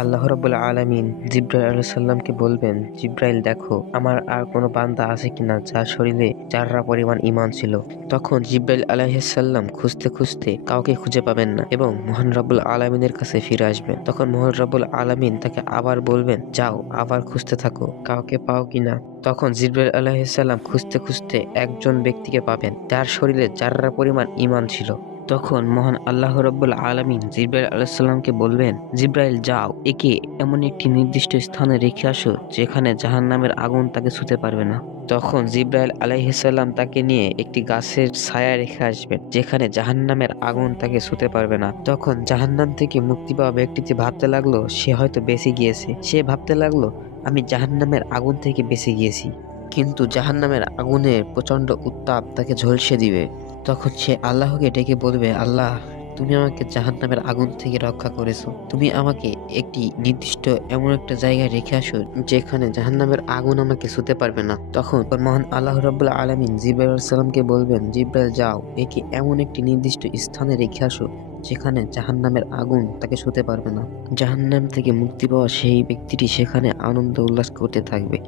আল্লাহ রাব্বুল আলামিন জিবরাইল আলাইহিস সালামকে বলবেন, জিবরাইল দেখো আমার আর কোনো বান্দা আছে কিনা যার শরীরে যাররা পরিমাণ ঈমান ছিল। তখন জিবরাইল আলাইহিস সালাম খুঁজতে খুঁজতে কাউকে খুঁজে পাবেন না এবং মহান রাব্বুল আলামিনের কাছে ফিরে আসবেন। তখন মহান রাব্বুল আলামিন তাকে আবার বলবেন, যাও আবার খুঁজতে থাকো, কাউকে পাও কিনা। তখন জিবরাইল আলাইহিস সালাম খুঁজতে খুঁজতে একজন ব্যক্তিকে পাবেন যার শরীরে যাররা পরিমাণ ঈমান ছিল। তখন মহান আল্লাহ রাব্বুল আলামিন জিবরাইল আলাইহিস সালামকে বলবেন, জিবরাইল যাও একে এমন একটি নির্দিষ্ট স্থানে রেখে আসো যেখানে জাহান্নামের আগুন তাকে ছুঁতে পারবে না। তখন জিবরাইল আলাইহিস সালাম তাকে নিয়ে একটি গাছের ছায়া রেখে আসবেন যেখানে জাহান্নামের আগুন তাকে ছুঁতে পারবে না। তখন জাহান্নাম থেকে মুক্তি পাওয়া ব্যক্তিটি ভাবতে লাগলো সে হয়তো বেঁচে গিয়েছে। সে ভাবতে লাগলো আমি জাহান্নামের আগুন থেকে বেঁচে গিয়েছি, কিন্তু জাহান্নামের আগুনের প্রচন্ড উত্তাপ তাকে ঝলসে দিবে। তখন সে আল্লাহকে ডেকে বলবে, আল্লাহ তুমি আমাকে জাহান্নামের আগুন থেকে রক্ষা করেছো, তুমি আমাকে একটি নির্দিষ্ট এমন একটা জায়গায় রেখে আসো যেখানে জাহান্নামের আগুন আমাকে ছুঁতে পারবে না। তখন মহান আল্লাহ রাব্বুল আলামিন জিবরাইল আলাইহিস সালামকে বলবেন, জিবরাইল যাও একে এমন একটি নির্দিষ্ট স্থানে রেখে আসো যেখানে জাহান্নামের আগুন তাকে ছুঁতে পারবে না। জাহান্নাম থেকে মুক্তি পাওয়া সেই ব্যক্তিটি সেখানে আনন্দ উল্লাস করতে থাকবে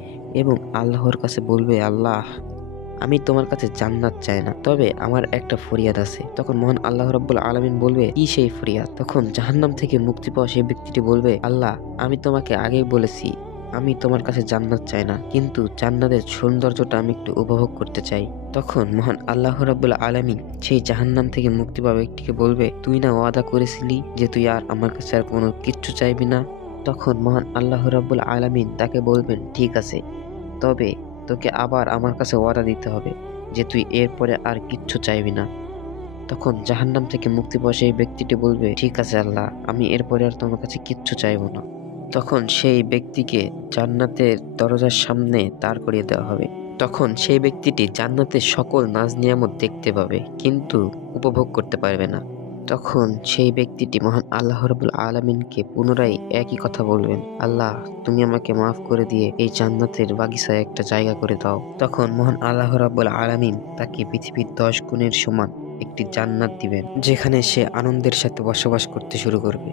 এবং আল্লাহর কাছে বলবে, আল্লাহ আমি তোমার কাছে জান্নাত চাই না, তবে আমার একটা ফরিয়াদ আছে। তখন মহান আল্লাহ রাব্বুল আলামিন বলবে, কি সেই ফরিয়াদ? তখন জাহান্নাম থেকে মুক্তি পাওয়া সেই ব্যক্তিটি বলবে, আল্লাহ আমি তোমাকে আগেই বলেছি আমি তোমার কাছে জান্নাত চাই না, কিন্তু জান্নাতের সৌন্দর্যটা আমি একটু উপভোগ করতে চাই। তখন মহান আল্লাহ রাব্বুল আলামিন সেই জাহান্নাম থেকে মুক্তি পাওয়া ব্যক্তিকে বলবে, তুই না ওয়াদা করেছিলি যে তুই আর আমার কাছে আর কোনো কিচ্ছু চাইবি না। তখন মহান আল্লাহ রাব্বুল আলামিন তাকে বলবেন, ঠিক আছে, তবে তোকে আবার আমার কাছে ওয়াদা দিতে হবে যে তুই এরপরে আর কিচ্ছু চাইবি না। তখন জাহান্নাম থেকে মুক্তি পাওয়া সেই ব্যক্তিটি বলবে, ঠিক আছে আল্লাহ, আমি এরপরে আর তোমার কাছে কিচ্ছু চাইবো না। তখন সেই ব্যক্তিকে জান্নাতের দরজার সামনে দাঁড় করিয়ে দেওয়া হবে। তখন সেই ব্যক্তিটি জান্নাতের সকল নাজ নিয়ামত দেখতে পাবে কিন্তু উপভোগ করতে পারবে না। তখন সেই ব্যক্তিটি মহান আল্লাহ রাব্বুল আলামিনকে পুনরায় একই কথা বলবেন, আল্লাহ তুমি আমাকে মাফ করে দিয়ে এই জান্নাতের বাগিচায় একটা জায়গা করে দাও। তখন মহান আল্লাহ রাব্বুল আলামিন তাকে পৃথিবীর 10 গুণের সমান একটি জান্নাত দিবেন যেখানে সে আনন্দের সাথে বসবাস করতে শুরু করবে।